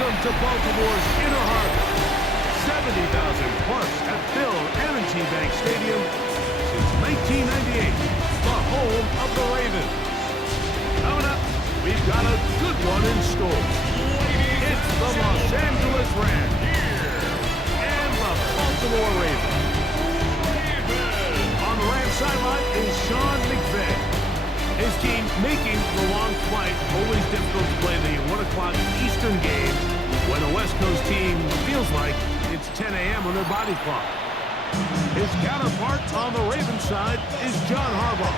Welcome to Baltimore's Inner Harbor. 70,000 plus at Bill M&T Bank Stadium since 1998. The home of the Ravens. Coming up, we've got a good one in store. It's the Los Angeles Rams and the Baltimore Ravens. On the Rams sideline is Sean McVay. His team making the long flight. Always difficult to play the 1 o'clock Eastern game when a West Coast team feels like it's 10 a.m. on their body clock. His counterpart on the Ravens side is John Harbaugh.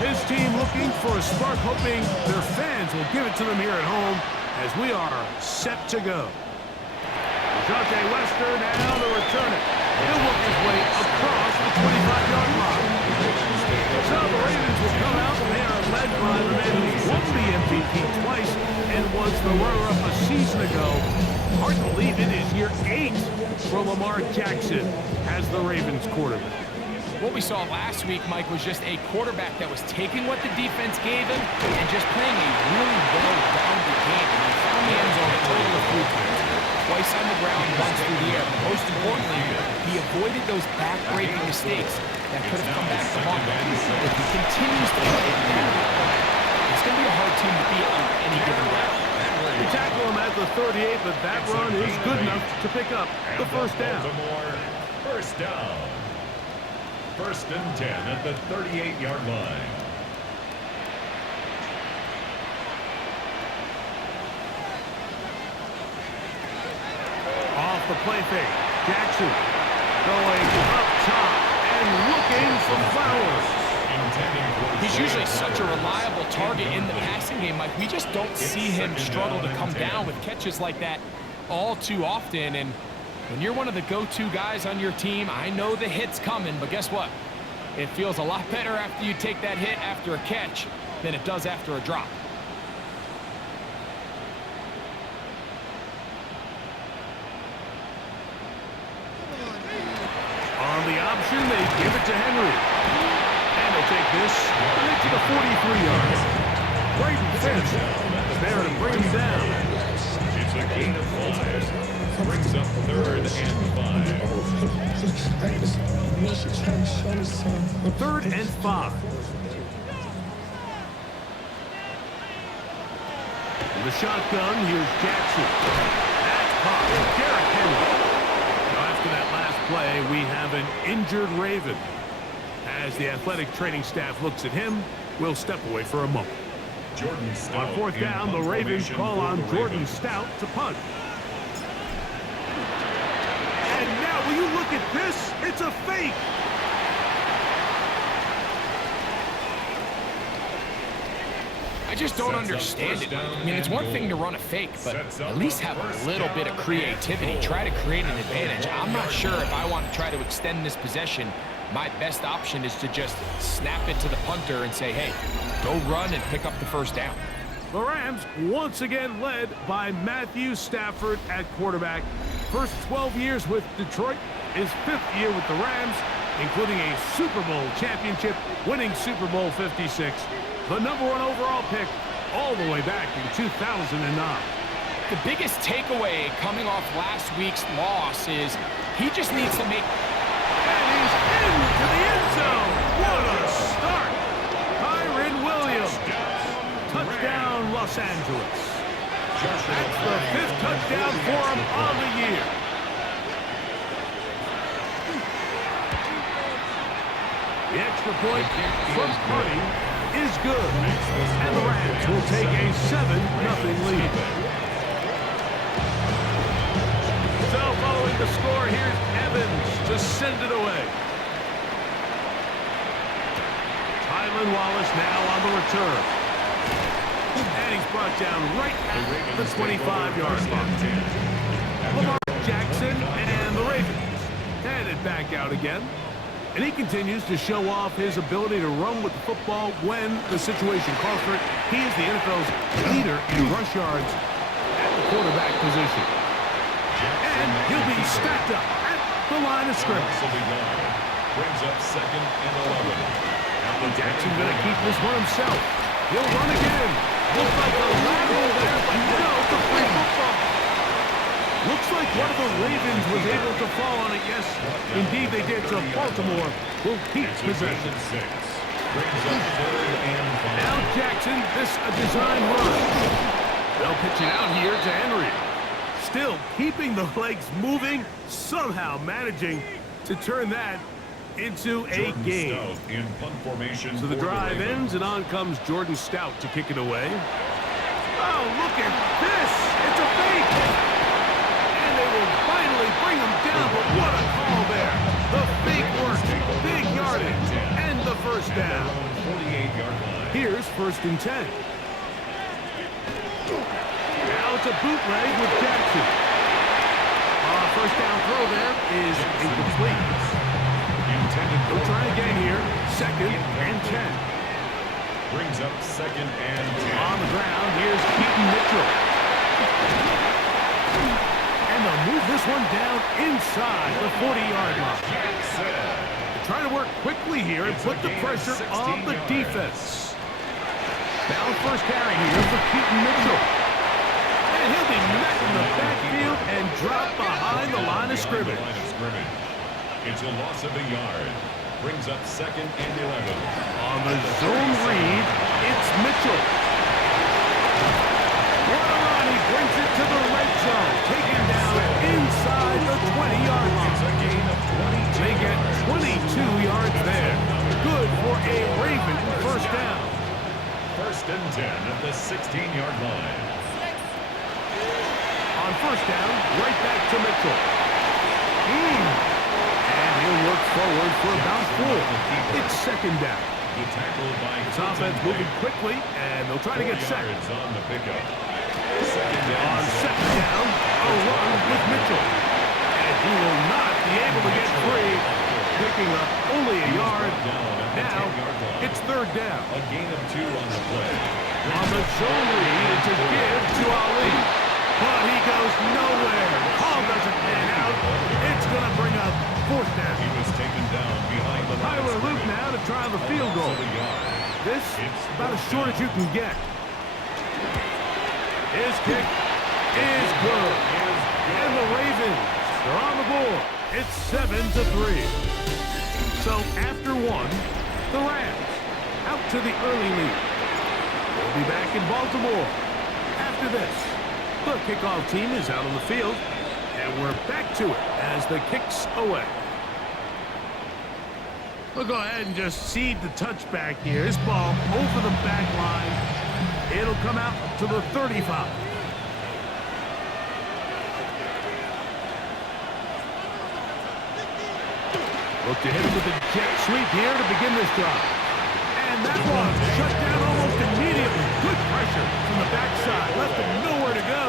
His team looking for a spark, hoping their fans will give it to them here at home as we are set to go. Dejounte Wester now to return it. He'll work his way across the 25-yard line. So the Ravens will come out and they are led by the man who won the MVP twice and was the runner-up a season ago. Hard to believe it is year 8 for Lamar Jackson as the Ravens quarterback. What we saw last week, Mike, was just a quarterback that was taking what the defense gave him and just playing a really well-rounded game. And he found the end zone a total of 3 times. Twice on the ground, once through the air. But most importantly, he avoided those back-breaking mistakes that could have come back to haunt him. If he continues to play it now, it's going to be a hard team to beat on any given day. We tackle him at the 38, but that run is good enough to pick up the first down. First down. 1st and 10 at the 38-yard line. Off the play fake. Jackson going up top and looking for Flowers. He's usually such a reliable target in the passing game, Mike. We just don't see him struggle to come down with catches like that all too often. And when you're one of the go-to guys on your team, I know the hit's coming, but guess what? It feels a lot better after you take that hit after a catch than it does after a drop. On the option, they give it to Henry. And they'll take this to the 43-yard. Braden Fitz there to bring him down. It's a gain of 5. Brings up 3rd and 5. 3rd and 5. The shotgun, here's Jackson. That's caught. Derrick Henry. Now after that last play, we have an injured Raven. As the athletic training staff looks at him, we'll step away for a moment. Jordan Stout. On 4th down, the Ravens call on Jordan Stout to punt. And now, will you look at this? It's a fake. I just don't understand it. I mean, it's one thing to run a fake, but at least have a little bit of creativity. Try to create an advantage. I'm not sure if I want to try to extend this possession. My best option is to just snap it to the punter and say, hey, go run and pick up the first down. The Rams once again led by Matthew Stafford at quarterback. First 12 years with Detroit, his 5th year with the Rams, including a Super Bowl championship, winning Super Bowl 56. The #1 overall pick all the way back in 2009. The biggest takeaway coming off last week's loss is he just needs to make... And he's into the end zone. What a start. Kyren Williams. Touchdown, Los Angeles. That's the 5th touchdown for him on the year. The extra point from Purdy is good. And the Rams will take a 7-0 lead. So following the score, here's Evans to send it away. Tylan Wallace now on the return. And he's brought down right at the 25-yard line. Lamar Jackson and the Ravens headed back out again. And he continues to show off his ability to run with the football when the situation calls for it. He is the NFL's leader in rush yards at the quarterback position. And he'll be stacked up at the line of scrimmage. Brings up 2nd and 11. Jackson going to keep this one himself. He'll run again. Looks like a lateral there, but no, it's a free football. Looks like one of the Ravens was able to fall on it. Yes, indeed they did. So Baltimore will keep possession. Now Jackson, this a design run. They'll pitch it out here to Henry. Still keeping the legs moving, somehow managing to turn that into a game. So the drive ends, and on comes Jordan Stout to kick it away. Oh, look at this! It's a fake! And they will finally bring him down, but what a call there! The fake worked, big yardage, and the first down. Here's 1st and 10. Now it's a bootleg with Jackson. First down throw there is incomplete. We'll try again here. 2nd and 10. Brings up 2nd and 10. On the ground, here's Keaton Mitchell. And they'll move this one down inside the 40-yard line. They're trying to work quickly here and put the pressure on the defense. Now first carry here for Keaton Mitchell. And he'll be met in the backfield and dropped behind the line of scrimmage. It's a loss of a yard. Brings up 2nd and 11. On the zone read, it's Mitchell. What a run, he brings it to the red zone. Taken down inside the 20-yard line. It's a gain of 22. They get 22 yards there. Good for a Raven first down. 1st and 10 at the 16-yard line. On first down, right back to Mitchell. And he'll work forward for about 4. It's 2nd down. This offense moving quickly, and they'll try to get second. On the pickup. On 2nd down, a run with Mitchell. And he will not be able to get free, picking up only a yard. Now, it's 3rd down. A gain of 2 on the play. On the zone read, it's a give to Ali. But he goes nowhere. Call doesn't pan out. It's going to bring up 4th down. He was taken down behind the line. Tyler Luke now to try the field goal. This about as short as you can get. His kick is good. And the Ravens are on the board. It's 7-3. So after 1, the Rams out to the early lead. We'll be back in Baltimore after this. The kickoff team is out on the field, and we're back to it as the kick's away. We'll go ahead and just seed the touchback here. This ball over the back line. It'll come out to the 35. Look to hit him with a jet sweep here to begin this drive. And that one shut down almost immediately. Good pressure from the backside. Left him nowhere to go.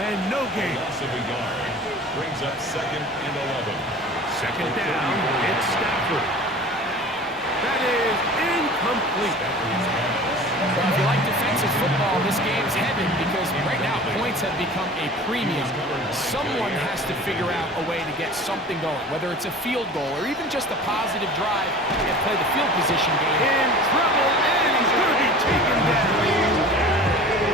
And no gain. Loss of a yard. Brings up 2nd and 11. 2nd down. It's Stafford. That is incomplete. Well, if you like defensive football, this game's heaven because right now points have become a premium. Someone has to figure out a way to get something going, whether it's a field goal or even just a positive drive and play the field position game. In trouble, and he's going to be taken down.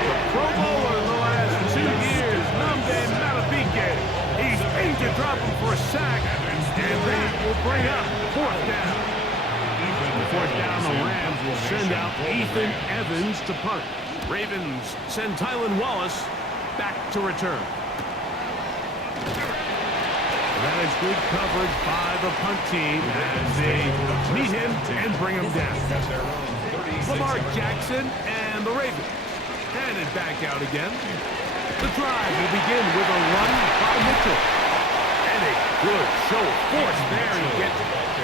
The Pro Bowler the last 2 years, Nnamdi Madubuike. He's aimed to drop him for a sack, and they will bring up 4th down. 4th down, the Rams will send out Ethan Evans to punt. Ravens send Tylan Wallace back to return. That is good coverage by the punt team as they meet him and bring him down. Lamar Jackson and the Ravens handed back out again. The drive will begin with a run by Mitchell. And a good show of force there to get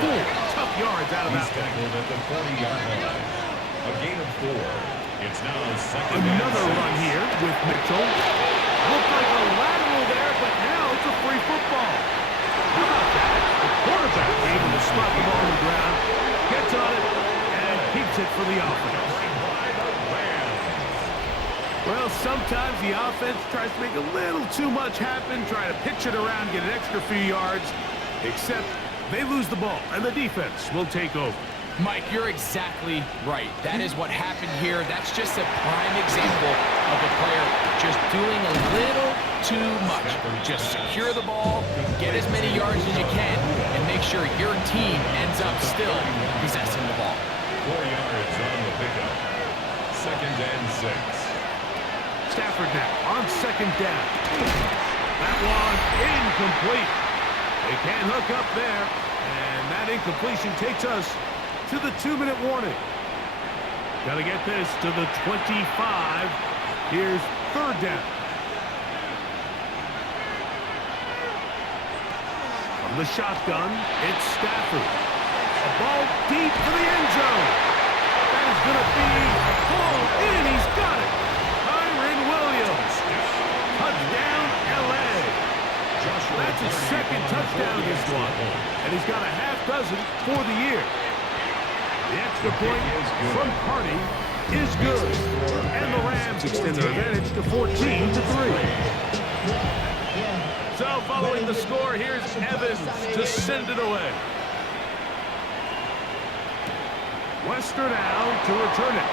4 tough yards out of that. He's tackled at the 40-yard line. A gain of 4. It's now 2nd and 7. Another run here with Mitchell. Looked like a lateral there, but now it's a free football. How about that? The quarterback able to spot the ball on the ground, gets on it, and keeps it for the offense. Well, sometimes the offense tries to make a little too much happen, try to pitch it around, get an extra few yards, except they lose the ball, and the defense will take over. Mike, you're exactly right. That is what happened here. That's just a prime example of a player just doing a little too much. Just secure the ball, get as many yards as you can, and make sure your team ends up still possessing the ball. 4 yards on the pickup. 2nd and 6. Stafford now on 2nd down. That one incomplete. They can't hook up there, and that incompletion takes us to the 2-minute warning. Got to get this to the 25. Here's 3rd down. From the shotgun, it's Stafford. A ball deep to the end zone. That is going to be pulled in. He's got it. Kyren Williams. Touchdown, L.A. That's his 2nd touchdown of this one. And he's got a half dozen for the year. The extra point from Hardy is good. And the Rams extend their advantage to 14-3. So following the score, here's Evans to send it away. Wester now to return it.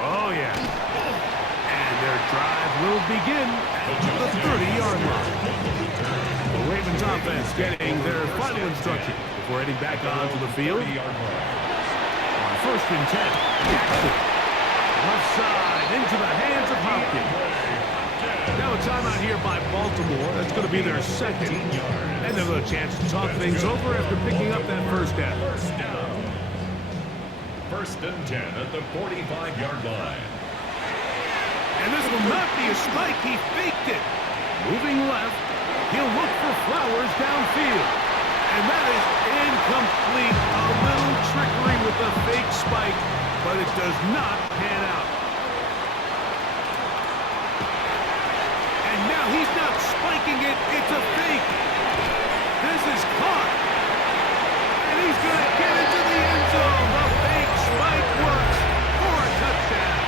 Oh, yeah. And their drive will begin at the 30-yard line. The Ravens offense getting their final instruction before heading back onto the field. On 1st and 10, Jackson. Left side into the hands of Hopkins. Now a timeout here by Baltimore. That's going to be their 2nd. And they'll have a chance to talk things over after picking up that 1st down. 1st and 10 at the 45-yard line. And this will not be a spike. He faked it. Moving left, he'll look for Flowers downfield. And that is incomplete. A little trickery with the fake spike, but it does not pan out. And now he's not spiking it. It's a fake. This is caught. And he's going to get into the end zone. The fake spike works for a touchdown.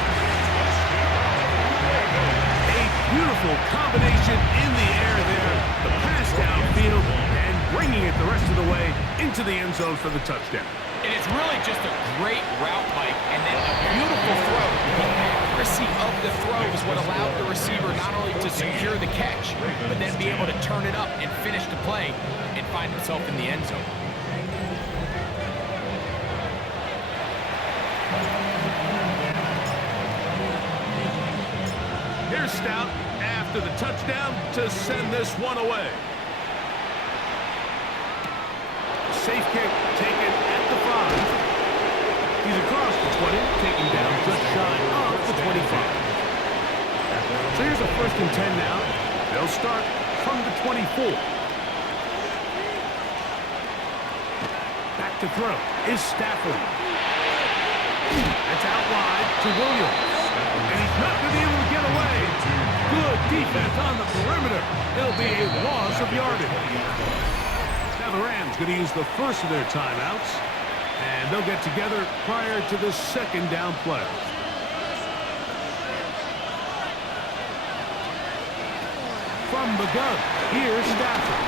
A beautiful combination in the air there. The pass downfield and bringing it the rest of the way into the end zone for the touchdown. And it's really just a great route, Mike, and then a beautiful throw. The accuracy of the throw is what allowed the receiver not only to secure the catch, but then be able to turn it up and finish the play and find himself in the end zone. Here's Stout after the touchdown to send this one away. Safe kick taken at the 5. He's across the 20, taken down just shy of the 25. So here's a 1st and 10 now. They'll start from the 24. Back to throw is Stafford. It's out wide to Williams. And he's not going to be able to get away. Good defense on the perimeter. It'll be a loss of yardage. Now the Rams going to use the first of their timeouts, and they'll get together prior to the 2nd down play. From the gun, here's Stafford.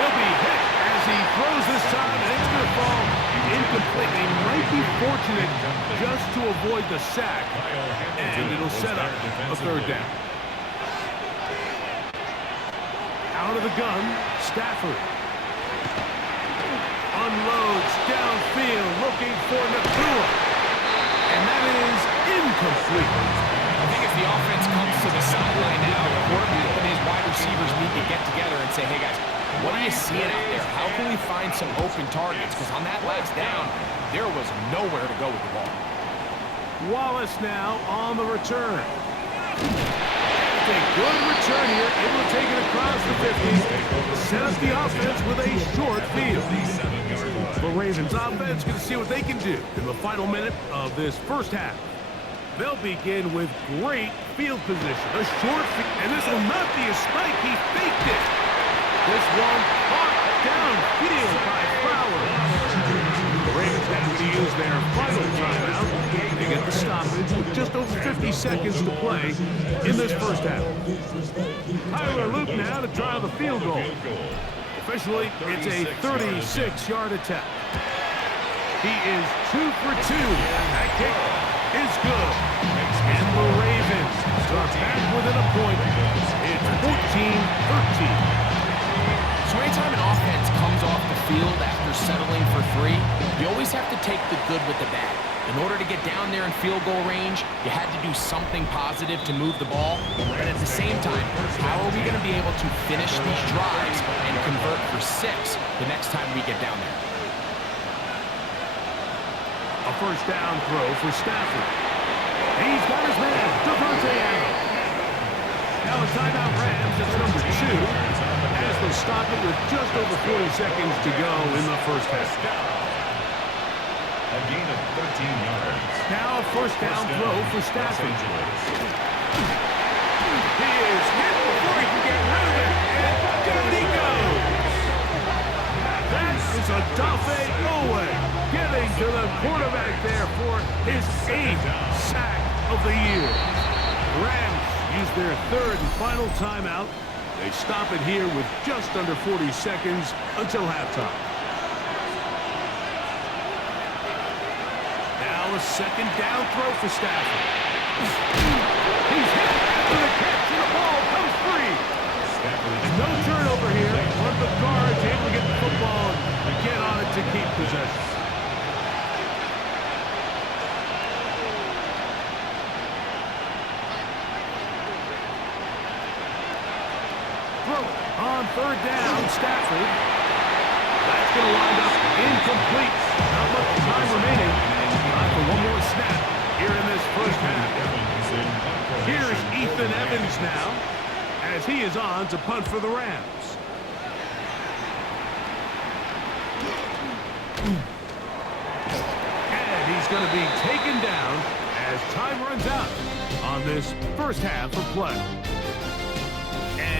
He'll be hit as he throws this time, and it's going to fall incomplete. They might be fortunate just to avoid the sack, and it'll set up a 3rd down. Out of the gun, Stafford. Unloads downfield, looking for Nakua. And that is incomplete. I think as the offense comes to the sideline now, the quarterback and his wide receivers need to get together and say, hey guys, what are you seeing out there? How can we find some open targets? Because on that last down, there was nowhere to go with the ball. Wallace now on the return. A good return here, able to take it across the 50. Set up the offense with a short field. The Ravens offense going to see what they can do in the final minute of this 1st half. They'll begin with great field position. A short field, and this will not be a spike. He faked it. This one caught downfield by Flowers. The Ravens now going to use their final timeout. They get the stoppage with just over 50 seconds to play in this 1st half. Tyler Luke now to try the field goal. Officially, it's a 36-yard attempt. He is 2 for 2. That kick is good. And the Ravens are back within a point. It's 14-13. So anytime an offense comes off the field after settling for three, you always have to take the good with the bad. In order to get down there in field goal range, you had to do something positive to move the ball. But at the same time, how are we going to be able to finish these drives and convert for 6 the next time we get down there? A first down throw for Stafford. He's got his man, Devontae Adams. Now a timeout Rams, it's number 2, as they stop it with just over 40 seconds to go in the first half. A gain of 13 yards. Now a first down throw for Stafford. He is hit before he can get rid of it, and down he goes. That is a Odafe Oweh getting to the quarterback there for his 8th sack of the year. Rams use their 3rd and final timeout. They stop it here with just under 40 seconds until halftime. Now a second down throw for Stafford. He's hit after the catch, and the ball comes free. And no turnover here. One of the guards able to get the football and get on it to keep possession. On 3rd down, Stafford. That's going to wind up incomplete. Not much time remaining. Time for one more snap here in this first half. Here's Ethan Evans now, as he is on to punt for the Rams. And he's going to be taken down as time runs out on this first half of play.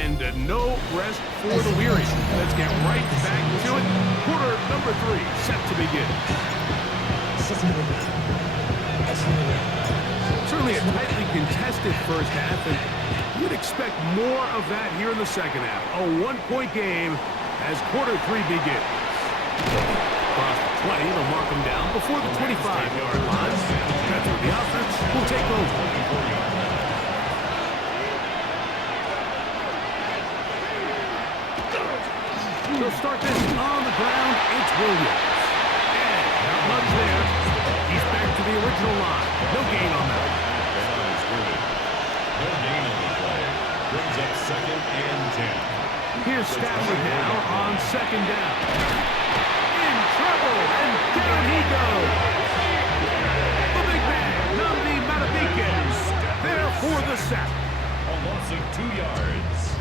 And no rest for the weary. Let's get right back to it. Quarter number 3 set to begin. Certainly a tightly contested first half, and you'd expect more of that here in the second half. A 1-point game as quarter 3 begins. Across the 20, they'll mark them down before the 25-yard line. That's where the offense will take over. They'll start this on the ground. It's Williams. And not much there. He's back to the original line. No gain on that. No gain on the play. Brings up 2nd and 10. Here's Stafford now on 2nd down. In trouble, and down he goes. The big man, Nnamdi Madubuike, there for the sack. A loss of 2 yards.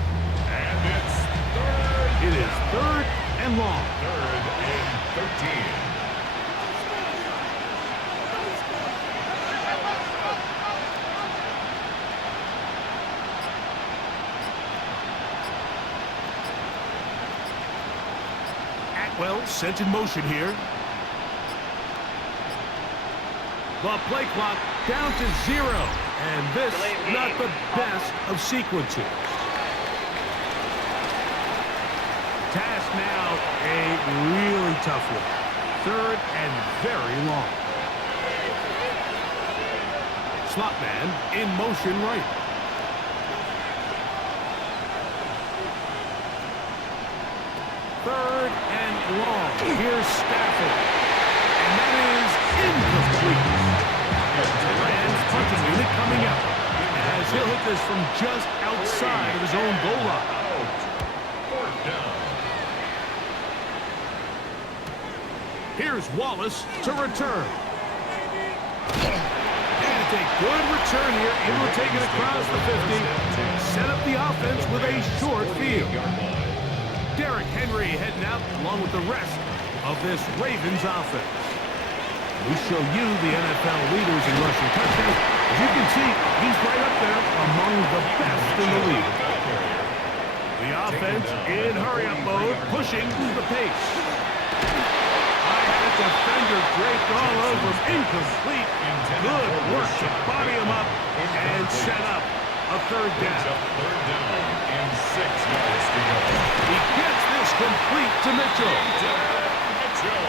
And it's 3rd. It is 3rd and long. 3rd and 13. Atwell sent in motion here. The play clock down to 0. And this, not the best of sequences. Task now a really tough one. 3rd and very long. Slot man in motion right. Third and long. Here's Stafford. And that is incomplete. The Rams punting unit coming out as he'll hit this from just outside of his own goal line. 4th down. Here's Wallace to return. And it's a good return here. Able to take it across the 50. Set up the offense with a short field. Derrick Henry heading out along with the rest of this Ravens offense. We show you the NFL leaders in rushing touchdowns. As you can see, he's right up there among the best in the league. The offense in hurry-up mode, pushing the pace. Defender draped all over him. Incomplete. Good work to body him up and set up a 3rd down. 3rd down and 6 yards to go. He gets this complete to Mitchell.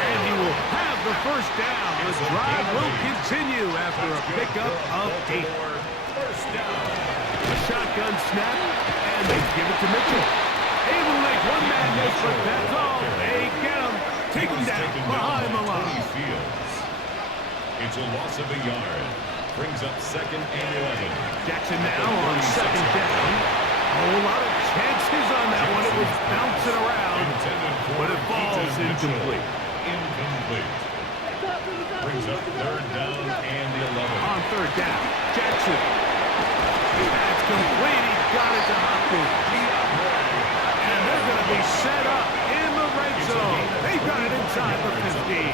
And he will have the first down. The drive will continue after a pickup of 8. First down. A shotgun snap, and they give it to Mitchell. Able to make one man miss, but that's all. They get him. Take him down behind the line. It's a loss of a yard. Brings up 2nd and 11. Jackson now on 2nd down. A whole lot of chances on that one. It was bouncing around, but it falls incomplete. Incomplete. Brings up 3rd down and 11. On 3rd down, Jackson. That's complete. He got it to Hopkins. And they're going to be set up in the red zone. They got it inside the 15.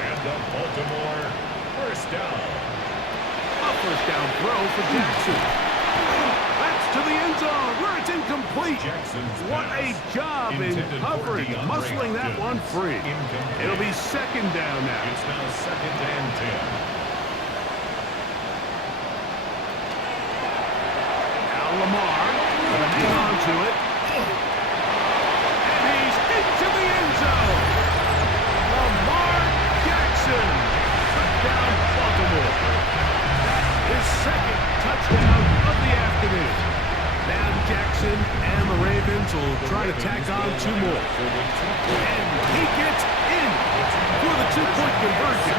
And the Baltimore first down. A first down throw for Jackson. That's to the end zone where it's incomplete. What a job in coverage, muscling that one free. It'll be 2nd down now. It's now 2nd and 10. Now Lamar will hang on to it. And he's into the end zone. Lamar Jackson. Touchdown Baltimore. His 2nd touchdown of the afternoon. Now Jackson and the Ravens will try to tack on 2 more. And he gets in for the 2-point conversion.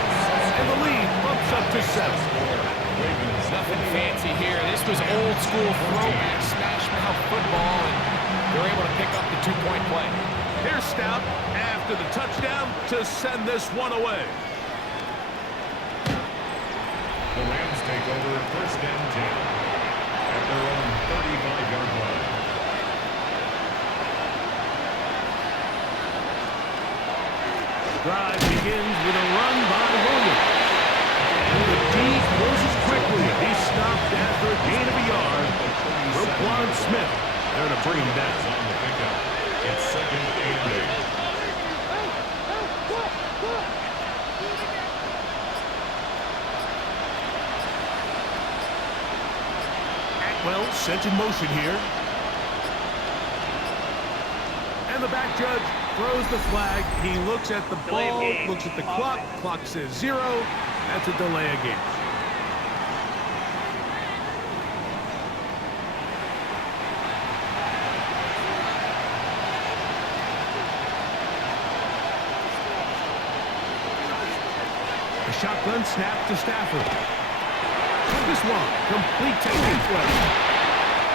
And the lead bumps up to 7. Nothing fancy here. This was old school throwback smash mouth football, and they're able to pick up the 2-point play. Here's Stout after the touchdown to send this one away. The Rams take over 1st and 10 at their own 35-yard line. The drive begins with a run by Williams. And the D closes quickly. He's stopped after a gain of a yard. Roquan Smith there to bring him down. On the pickup. It's 2nd and 8. Atwell sent in motion here. And the back judge throws the flag. He looks at the ball, looks at the clock. Clock says 0. That's a delay of game. A shotgun snap to Stafford. This one, complete to Atwell.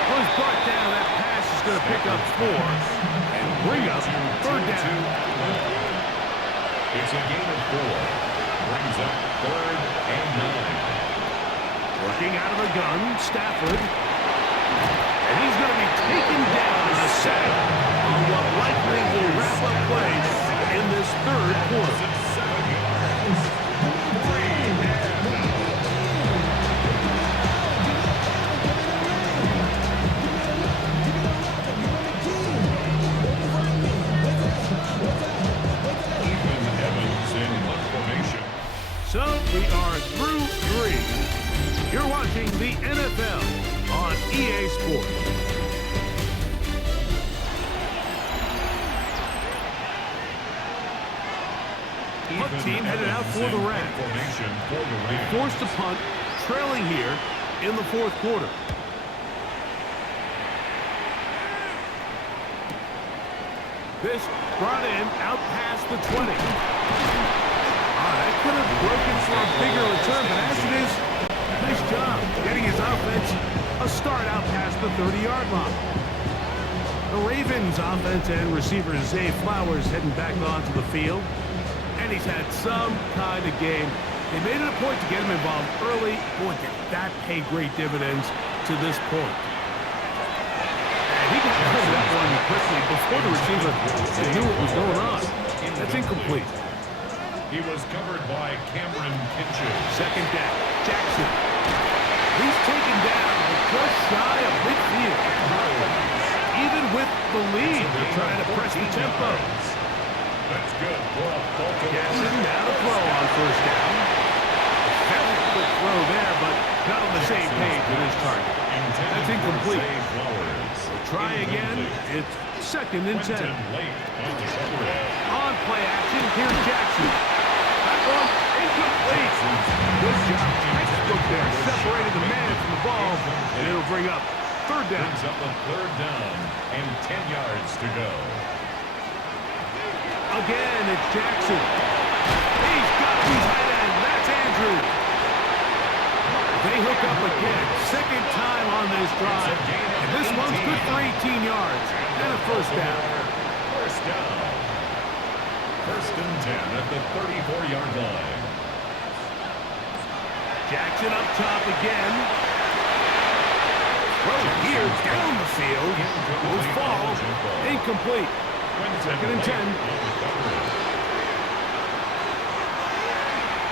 Was brought down. That pass is going to pick up 4 and bring up 3rd down. It's a gain of 4. Brings up 3rd and 9. Working out of the gun, Stafford. And he's going to be taken down in a sack on what likely will wrap up play in this 3rd quarter. 7 yards. 3 down. Ethan Evans in punt formation. So we are through 3. You're watching the NFL on EA Sports. Punt team headed out for the Rams. Forced to punt, trailing here in the 4th quarter. This brought in out past the 20. That could have broken for a bigger return, but as it is, nice job getting his offense a start out past the 30-yard line. The Ravens offense and receiver Zay Flowers heading back onto the field. And he's had some kind of game. They made it a point to get him involved early. Boy, did that pay great dividends to this point. And he got rid of that one quickly before the receiver knew what was going on. That's incomplete. He was covered by Cameron Kinchey. 2nd down, Jackson. He's taken down just shy of midfield. Even with the lead, they're trying to press the tempo. That's good for a Baltimore. Jackson now to throw on 1st down. Very quick throw there, but not on the same page with his target. That's incomplete. Try again. It's 2nd and 10. On play action, here's Jackson. That one incomplete. Good job. Textbook there. Separated the man bring up third down. Brings up a third down and 10 yards to go. Again, it's Jackson. He's got the tight end. That's Andrews. They hook up again. Second time on this drive. And this one's good for 18 yards and a first down. First down. First and 10 at the 34-yard line. Jackson up top again. Well, here down the field. Will fall. Incomplete. Second and 10.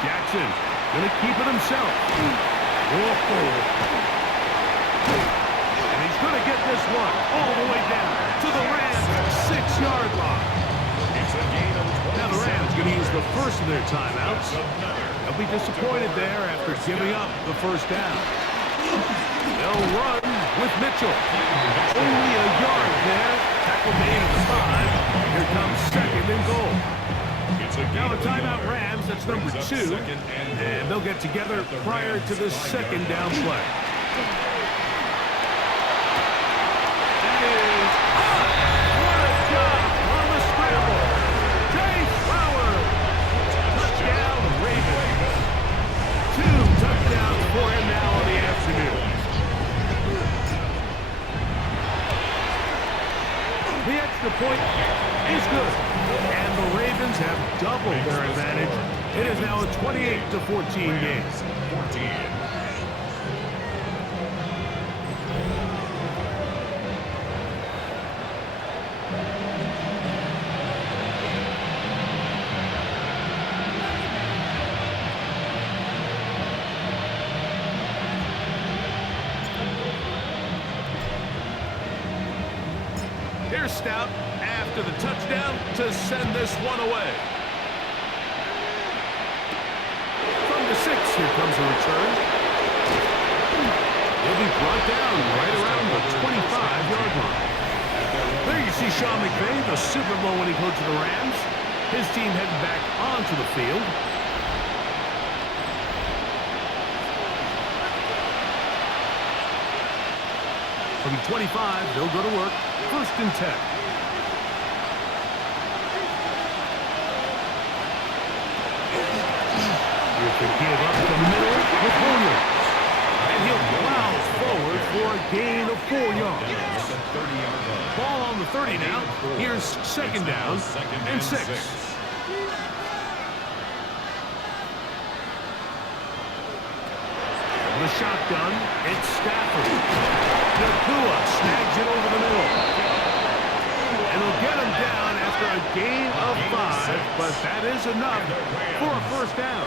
Jackson going to keep it himself. Whoa. And he's going to get this one all the way down to the Rams' 6-yard line. It's a gain of 27. Now the Rams going to use the first of their timeouts. They'll be disappointed there after giving up the first down. They'll run with Mitchell. Only a yard there. Tackle made at the 5. Here comes second and goal. Now a timeout Rams, that's number 2. And they'll get together prior to the second down play. That is what a job on the scramble. Jay Flowers. Touchdown Ravens. 2 touchdowns for him now on the afternoon. The extra point is good. And the Ravens have doubled their advantage. It is now a 28-14 game. 14. Here's Stout after the touchdown to send this one away. From the 6, here comes a return. He'll be brought down right around the 25-yard line. There you see Sean McVay, the Super Bowl winning coach of the Rams. His team heading back onto the field. From 25, they'll go to work. First and 10. You can give up the middle with Williams. And he'll plow forward for a gain of 4 yards. Ball on the 30 now. Here's second down and 6. The shotgun, it's Stafford. Nakua snags it over the middle. And he'll get him down after a gain of 5, but that is enough for a first down.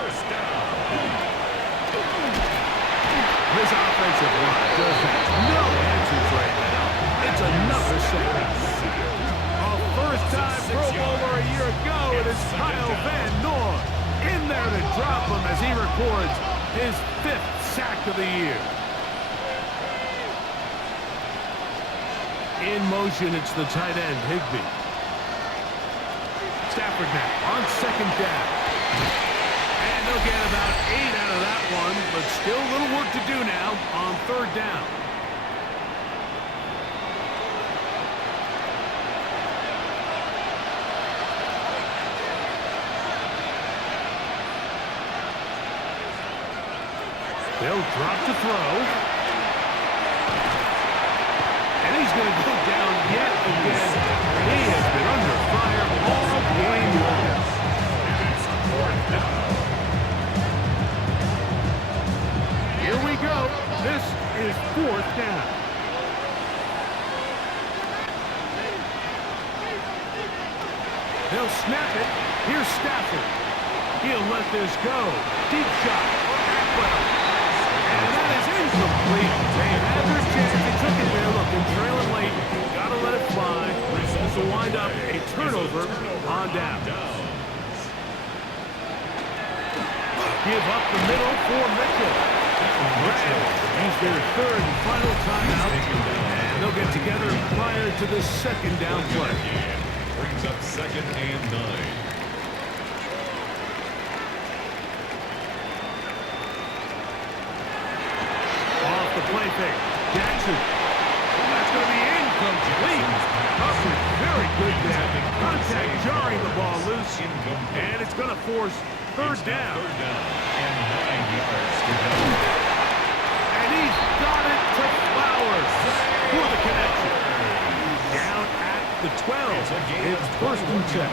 This offensive line just has no answers right now. It's another sack. A first-time Pro Bowler a year ago, it is Kyle Van Noy in there to drop him as he records his 5th sack of the year. In motion, it's the tight end, Higbee. Stafford now on second down. And they'll get about 8 out of that one, but still a little work to do now on third down. They'll drop to throw. And he's going to go down yet again. He has been under fire all game long. Here we go. This is fourth down. They'll snap it. Here's Stafford. He'll let this go. Deep shot. Atwell. And that is incomplete. They had their chance. They took it there. Look, they're trailing late. Got to let it fly. This will wind up a turnover on down. Give up the middle for Mitchell. Rams use their third and final timeout. And they'll get together prior to the second down play. Brings up second and 9. Off the play fake. Jackson. That's going to be incomplete. Coverage very good there. Contact jarring the ball loose. And it's going to force third down. And 9 yards to go. And he's got it to Flowers for the connection. Down at the 12. It's first and 10.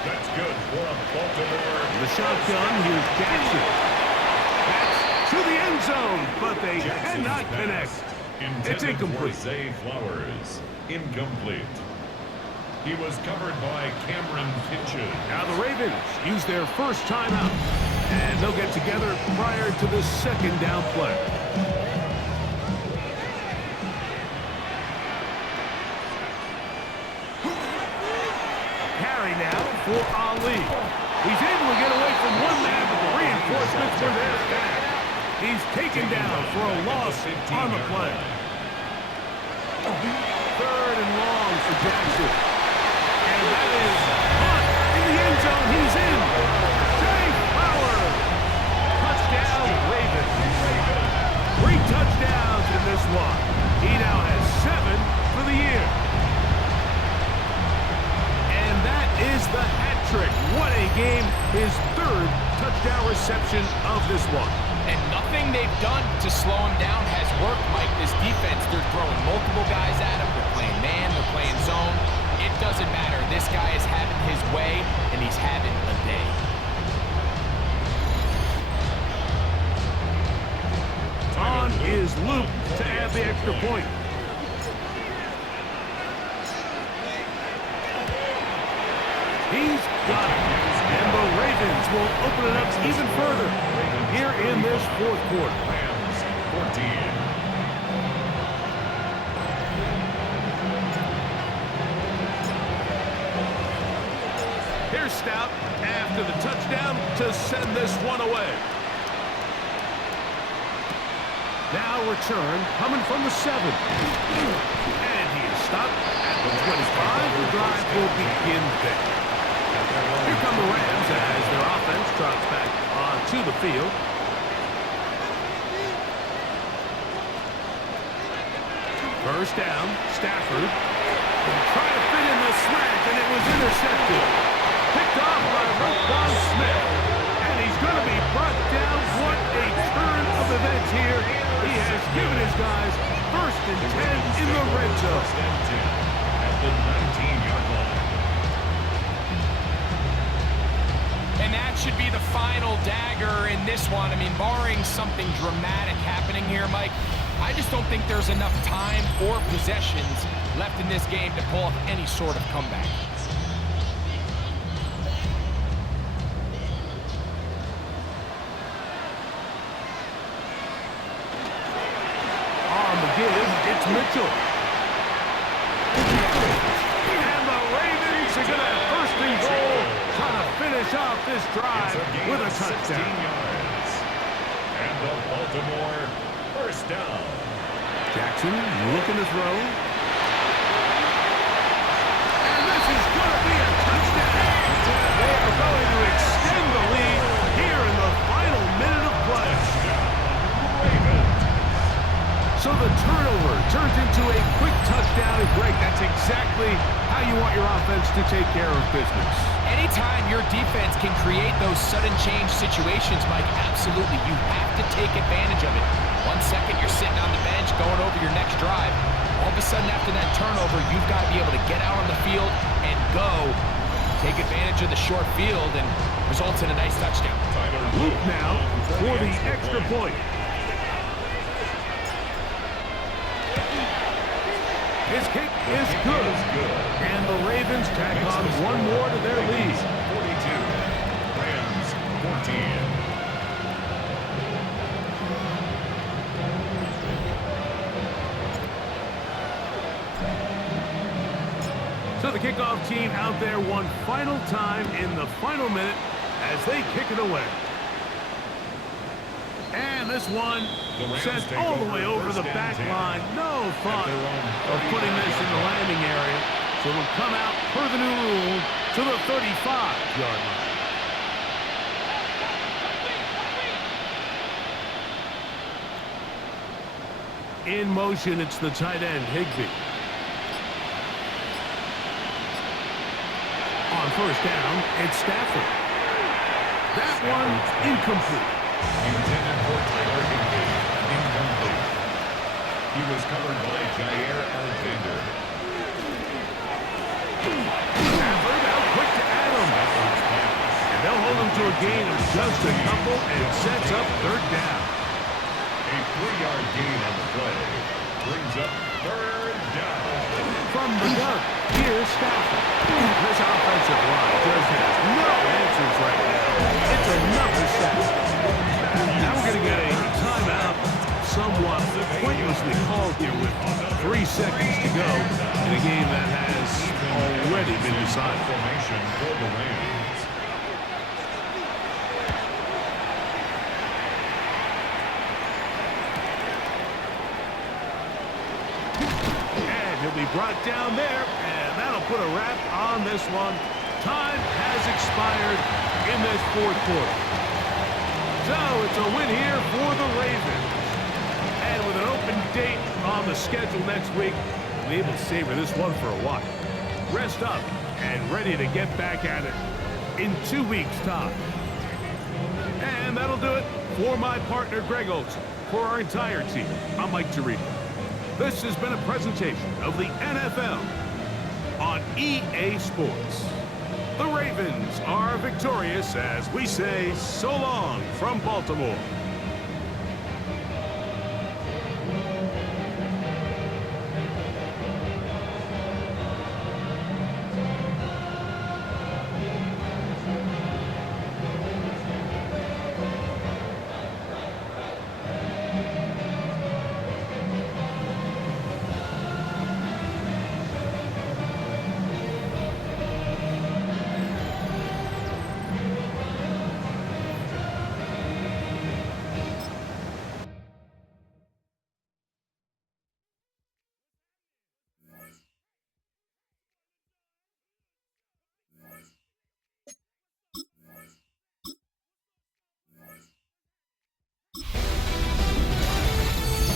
That's good for a Baltimore. The shotgun, here's Jackson. That's to the end zone, but they cannot connect. It's incomplete. Zay Flowers. Incomplete. He was covered by Cameron Kitchen. Now the Ravens use their first timeout, and they'll get together prior to the second down play. Carry now for Ali. He's able to get away from one man, but the reinforcements were there fast. He's taken down for a loss on the play. Third and long for Jackson. And that is caught in the end zone. He's in. Zay Flowers. Touchdown, Ravens. 3 touchdowns in this one. He now has 7 for the year. And that is the hat trick. What a game. His 3rd touchdown reception of this one. And nothing they've done to slow him down has worked, Mike. This defense, they're throwing multiple guys at him. They're playing man, they're playing zone. It doesn't matter. This guy is having his way, and he's having a day. On is Luke to add the extra point. He's got it. And the Ravens will open it up even further here in this 4th quarter. Rams 14. Here's Stout after the touchdown to send this one away. Now return coming from the 7. And he is stopped at the 25. The drive will begin there. Here come the Rams as their offense trots back onto the field. First down, Stafford. Trying to fit in the slant, and it was intercepted. Picked off by Roquan Smith. And he's going to be brought down. What a turn of events here. He has given his guys 1st and 10 in the red zone. 1st and 10 at the 19-yard line. And that should be the final dagger in this one. I mean, barring something dramatic happening here, Mike, I just don't think there's enough time or possessions left in this game to pull off any sort of comeback. On the give, it's Mitchell. And the Ravens are going to have 1st and goal, trying to finish off this drive with a touchdown. 16 yards. And the Baltimore 1st down. Jackson looking to throw. And this is going to be a touchdown. They are going to extend the lead here in the final minute of play. So the turnover turns into a quick touchdown. And Greg, that's exactly how you want your offense to take care of business. Anytime your defense can create those sudden change situations, Mike, absolutely, you have to take advantage of it. 1 second, you're sitting on the bench, going over your next drive. All of a sudden, after that turnover, you've got to be able to get out on the field and go. Take advantage of the short field and results in a nice touchdown. Luke now for the extra point. His kick is good. And the Ravens tack on one more to their lead. 42. Rams 14. So the kickoff team out there one final time in the final minute as they kick it away. And this one sent all the way over the back line. No thought of putting this in the landing area. So it'll come out per the new rule to the 35-yard line. In motion, it's the tight end, Higbee. On first down, it's Stafford. That one incomplete. Intended for Tyler Higbee. Incomplete. He was covered by Jair Alexander. Stafford out quick to Adam. And they'll hold him to a gain of just a couple and sets up third down. A 3-yard gain on the play. Brings up third down. From the gun, here's Stafford. This offensive line just has no answers right now. It's another sack. Now we're going to get a timeout, somewhat pointlessly called here with 3 seconds to go in a game that has already been decided. Formation for the Rams. He'll be brought down there, and that'll put a wrap on this one. Time has expired in this fourth quarter. So it's a win here for the Ravens. And with an open date on the schedule next week, we'll be able to savor this one for a while. Rest up and ready to get back at it in 2 weeks' time. And that'll do it for my partner, Greg Olson. For our entire team, I'm Mike Tirico. This has been a presentation of the NFL on EA Sports. The Ravens are victorious as we say so long from Baltimore.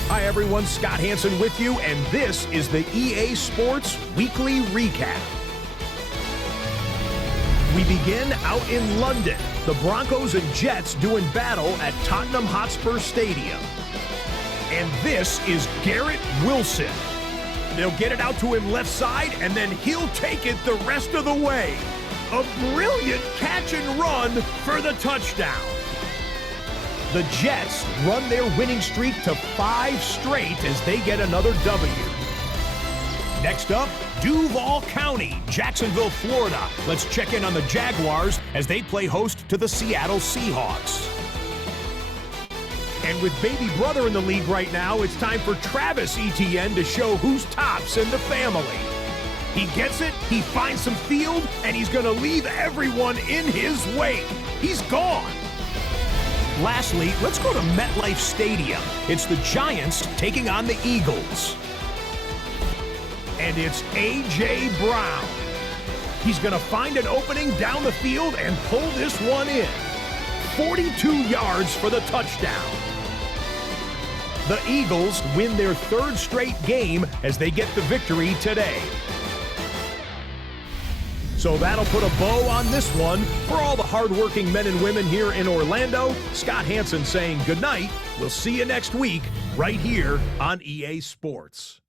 Hi everyone, Scott Hansen with you, and this is the EA Sports Weekly Recap. We begin out in London. The Broncos and Jets doing battle at Tottenham Hotspur Stadium. And this is Garrett Wilson. They'll get it out to him left side, and then he'll take it the rest of the way. A brilliant catch and run for the touchdown. The Jets run their winning streak to 5 straight as they get another W. Next up, Duval County, Jacksonville, Florida. Let's check in on the Jaguars as they play host to the Seattle Seahawks. And with baby brother in the league right now, it's time for Travis Etienne to show who's tops in the family. He gets it, he finds some field, and he's going to leave everyone in his wake. He's gone. Lastly, let's go to MetLife Stadium. It's the Giants taking on the Eagles. And it's A.J. Brown. He's going to find an opening down the field and pull this one in. 42 yards for the touchdown. The Eagles win their 3rd straight game as they get the victory today. So that'll put a bow on this one. For all the hardworking men and women here in Orlando, Scott Hansen saying good night. We'll see you next week right here on EA Sports.